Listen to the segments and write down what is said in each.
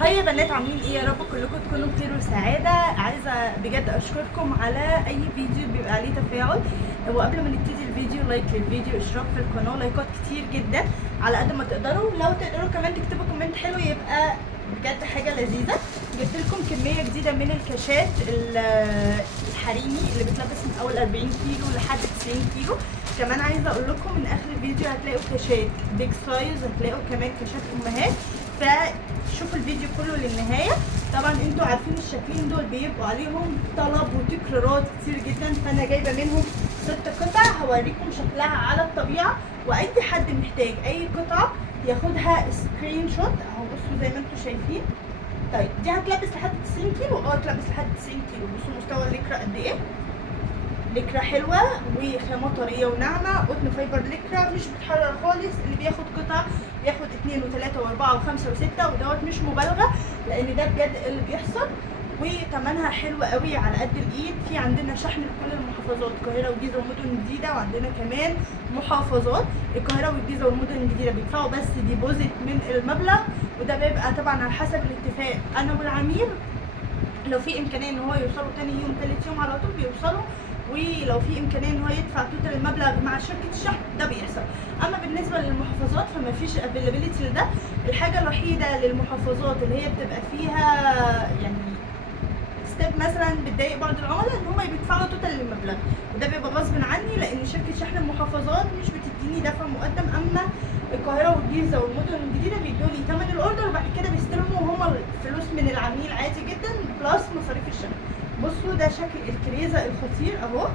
هاي يا بنات، عاملين ايه؟ يا رب كلكم تكونوا بخير وسعاده. عايزه بجد اشكركم على اي فيديو بيبقى عليه تفاعل. وقبل ما نبتدي الفيديو، لايك للفيديو، اشتراك في القناه، لايكات كتير جدا على قد ما تقدروا. لو تقدروا كمان تكتبوا كومنت حلو يبقى بجد حاجه لذيذه. جبت لكم كميه جديده من الكاشات الحريمي اللي بتلبس من اول 40 كيلو لحد 90 كيلو. كمان عايزه اقول لكم من اخر الفيديو هتلاقوا كاشات بيج سايز، هتلاقوا كمان كاشات امهات، فشوفوا الفيديو كله للنهايه. طبعا انتوا عارفين الشكلين دول بيبقوا عليهم طلب وتكرارات كتير جدا، فانا جايبه منهم 6 قطع هوريكم شكلها على الطبيعه، واي حد محتاج اي قطعه ياخدها سكرين شوت اهو. بصوا زي ما انتوا شايفين. طيب دي هتلبس لحد 90 كيلو، هتلبس لحد 90 كيلو. بصوا مستوى الليكرا قد ايه، لكرة حلوة وخامة طرية وناعمة، قطن فايبر لكرة مش بتحرر خالص. اللي بياخد قطعة بياخد 2 و3 و4 و5 و6، ودوت مش مبالغة لأن ده بجد اللي بيحصل. وتمنها حلو قوي على قد الإيد. في عندنا شحن لكل المحافظات، القاهرة والجيزة والمدن الجديدة، وعندنا كمان محافظات. القاهرة والجيزة والمدن الجديدة بيدفعوا بس ديبوزيت من المبلغ، وده بيبقى طبعا على حسب الاتفاق أنا والعميل. لو في إمكانية إن هو يوصلوا تاني يوم تالت يوم على طول بيوصلوا، ولو في امكانيه ان هو يدفع توتال المبلغ مع شركه الشحن ده بيحصل. اما بالنسبه للمحافظات فما فيش افيلابيلتي لده. الحاجه الوحيده للمحافظات اللي هي بتبقى فيها يعني ستيب مثلا بتضايق بعض العملاء ان هم بيدفعوا توتال المبلغ، وده بيبقى غصب عني لان شركه شحن المحافظات مش بتديني دفع مقدم. اما القاهره والجيزه والمدن الجديده بيدوا لي ثمن الاوردر، وبعد كده بيستلموا هم الفلوس من العميل عادي جدا بلس مصاريف الشحن. بصوا ده شكل الكريزه الخطير اهو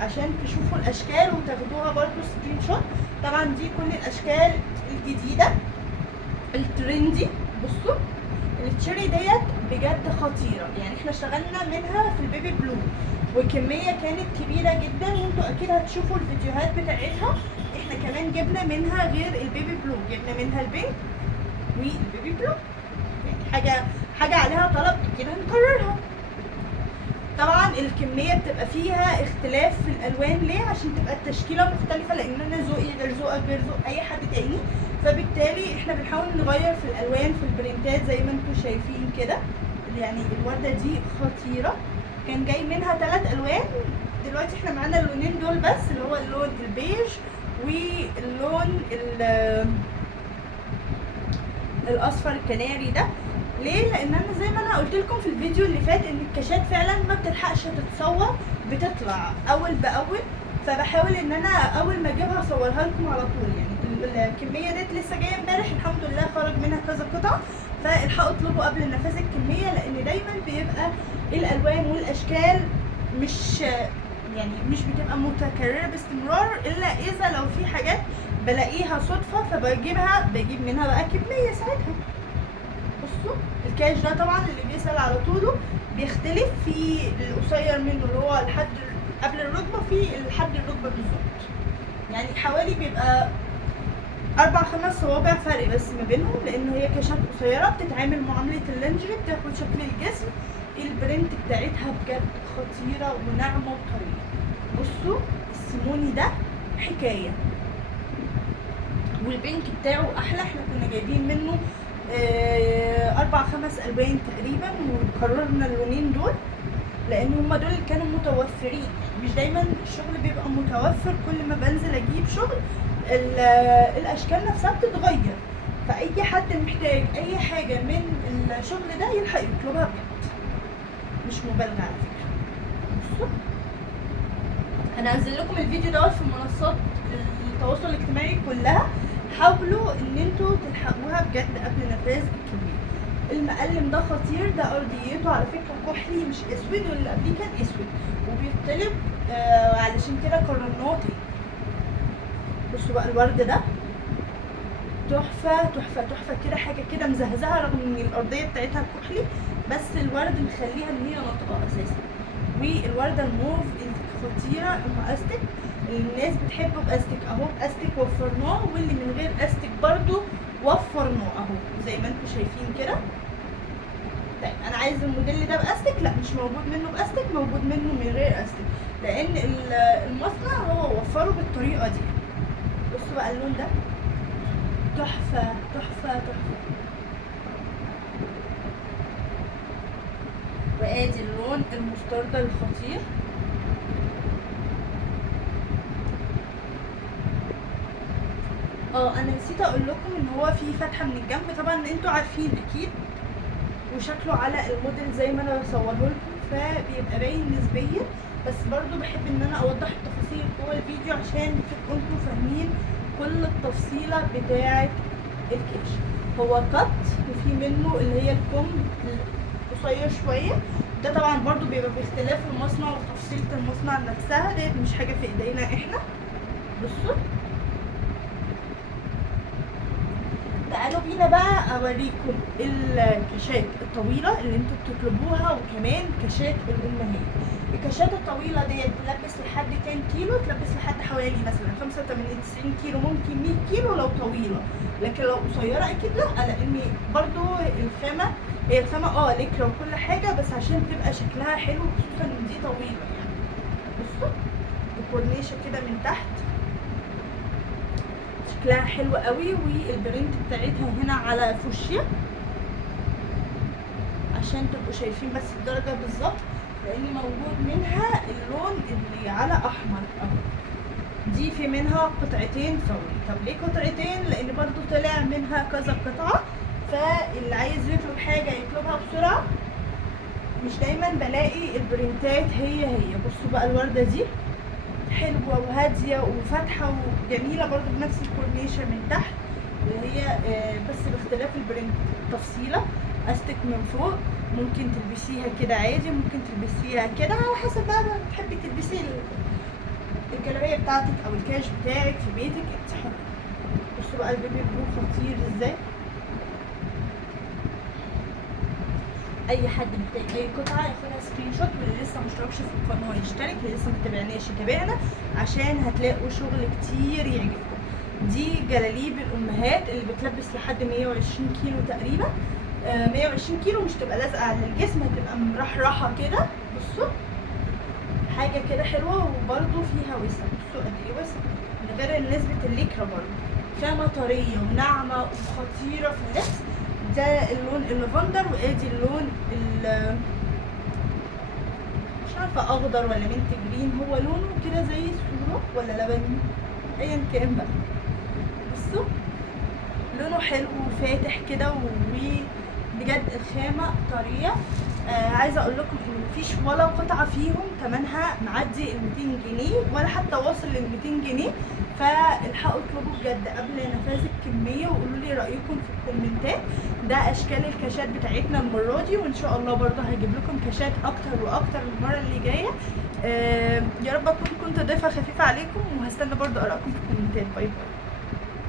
عشان تشوفوا الاشكال وتاخدوها برضو سكرين شوت. طبعا دي كل الاشكال الجديده الترندي. بصوا التشيري ديت بجد خطيره، يعني احنا اشتغلنا منها في البيبي بلو وكميه كانت كبيره جدا، وانتوا اكيد هتشوفوا الفيديوهات بتاعتها. احنا كمان جبنا منها غير البيبي بلو، جبنا منها البينك والبيبي بلو، يعني حاجه عليها طلب اكيد هنكررها. طبعا الكميه بتبقى فيها اختلاف في الالوان، ليه؟ عشان تبقى التشكيله مختلفه، لان انا ذوقي غير ذوقك غير ذوق اي حد تاني، فبالتالي احنا بنحاول نغير في الالوان في البرنتات زي ما انتم شايفين كده. يعني الورده دي خطيره، كان جاي منها 3 الوان، دلوقتي احنا معانا اللونين دول بس، اللي هو اللون البيج واللون الاصفر الكناري ده. ليه؟ لان انا زي ما انا قلت لكم في الفيديو اللي فات ان الكاشات فعلا ما بتلحقش تتصور، بتطلع اول باول، فبحاول ان انا اول ما اجيبها اصورها لكم على طول. يعني الكميه ديت لسه جايه امبارح الحمد لله، خرج منها كذا قطعه، فالحقوا اطلبوا قبل نفاذ الكميه، لان دايما بيبقى الالوان والاشكال مش بتبقى متكرره باستمرار، الا اذا لو في حاجات بلاقيها صدفه بجيب منها بقى كميه ساعتها. بصوا الكاش ده طبعا اللي بيسأل على طوله بيختلف، في القصير منه اللي هو لحد قبل الركبه، في لحد الركبه بالظبط، يعني حوالي بيبقى 4-5 صوابع فرق بس ما بينهم، لان هي كاشات قصيره بتتعامل معامله اللينجري، بتاخد شكل الجسم. البرنت بتاعتها بجد خطيره وناعمه وطريه. بصوا السيموني ده حكايه، والبينك بتاعه احلى. احنا كنا جايبين منه 4-5 الوان تقريبا، وقررنا اللونين دول لان هما دول اللي كانوا متوفرين. مش دايما الشغل بيبقى متوفر، كل ما بنزل اجيب شغل الاشكال نفسها بتتغير، فاي حد محتاج اي حاجه من الشغل ده يلحق يطلبها بجد، مش مبالغه على فكره. بصوا انا هنزل لكم الفيديو دوت في منصات التواصل الاجتماعي كلها، حاولوا ان انتوا تلحقوها بجد قبل نفاذ الكميه. المقلم ده خطير، ده ارضيته على فكره كحلي مش اسود، واللي قبليه كان اسود وبيطلب علشان كده قررناه تاني. بصوا بقى الورد ده تحفه تحفه تحفه كده، حاجه كده مزهزهه رغم ان الارضيه بتاعتها كحلي، بس الورد مخليها ان هي ناطقه اساسا. والورده الموف الخطيره ام استك، الناس بتحبه باستك اهو، باستك وفرناه، واللي من غير استك برضو وفرناه اهو زي ما انتم شايفين كده. طيب انا عايز الموديل ده باستك، لا مش موجود منه باستك، موجود منه من غير استك، لان المصنع هو وفره بالطريقه دي. بصوا بقى اللون ده تحفه تحفه تحفه. وادي اللون المستردة الخطير. انا نسيت اقول لكم ان هو في فتحه من الجنب، طبعا انتوا عارفين اكيد، وشكله على الموديل زي ما انا بصوره لكم فبيبقى باين نسبيا، بس برضو بحب ان انا اوضح التفاصيل جوه الفيديو عشان تبقوا انتوا فاهمين كل التفصيله بتاعه الكاش. هو قط وفي منه اللي هي الكم قصير شويه، ده طبعا برضو بيبقى باختلاف المصنع وتفصيله المصنع نفسها، ديت مش حاجه في ايدينا احنا. بصوا تعالوا بينا بقى اوريكم الكاشات الطويله اللي انتوا بتطلبوها، وكمان كاشات الامهات. الكاشات الطويله ديت تلبس لحد كام كيلو؟ تلبس لحد حوالي مثلا 85 90 كيلو، ممكن 100 كيلو لو طويله، لكن لو قصيره اكيد لا، لان برضو الخامه هي الخامه لكرة وكل حاجه، بس عشان تبقى شكلها حلو خصوصا ان دي طويله يعني. بصوا الكورنيشه كده من تحت شكلها حلو قوي، والبرنت بتاعتها هنا على فوشيا عشان تبقوا شايفين بس الدرجه بالظبط، لان موجود منها اللون اللي على احمر اهو. دي في منها قطعتين فوري. طب ليه قطعتين؟ لان برضو طلع منها كذا قطعه، فاللي عايز يطلب حاجه يطلبها بسرعه. مش دايما بلاقي البرنتات هي. بصوا بقى الورده دي حلوه وهاديه وفاتحه وجميله برضو بنفس الكورنيشه من تحت، اللي هي بس باختلاف البرنت تفصيله استك من فوق. ممكن تلبسيها كده عادي، ممكن تلبسيها كده على حسب بقى بتحبي تلبسي الجلابيه بتاعتك او الكاش بتاعك في بيتك انت حرة. بصوا بقى البيبي بلو خطير ازاي. اي حد محتاج اي قطعه ياخدها سكرين شوت، واللي لسه مشتركش في القناه يشترك، اللي لسه متابعناش يتابعنا عشان هتلاقوا شغل كتير يعجبكم. دي جلاليب الامهات اللي بتلبس لحد 120 كيلو تقريبا. 120 كيلو مش تبقى لازقه على الجسم، هتبقى مرحرحه كده. بصوا حاجه كده حلوه، وبرده فيها وسع. بصوا قد ايه وسع، من غير نسبه الليكرا برده، خامه طريه وناعمه وخطيره في اللبس. ده اللون اللافندر، وادي اللون مش عارفه اخضر ولا منت جرين، هو لونه كده زي الصوره ولا لبني ايا كان بقى. بصوا لونه حلو وفاتح كده، وبجد الخامه طريه. عايزه اقول لكم ان مفيش ولا قطعه فيهم ثمنها معدي ال 200 جنيه ولا حتى واصل لل 200 جنيه، فالحقوا اطلبوا بجد قبل نفاذ الكميه، وقولوا لي رايكم في الكومنتات. ده اشكال الكاشات بتاعتنا المره دي، وان شاء الله برضه هجيب لكم كاشات اكتر واكتر المره اللي جايه. يا رب اكون كنت ضيفه خفيفه عليكم، وهستنى برضه ارائكم في الكومنتات. باي باي.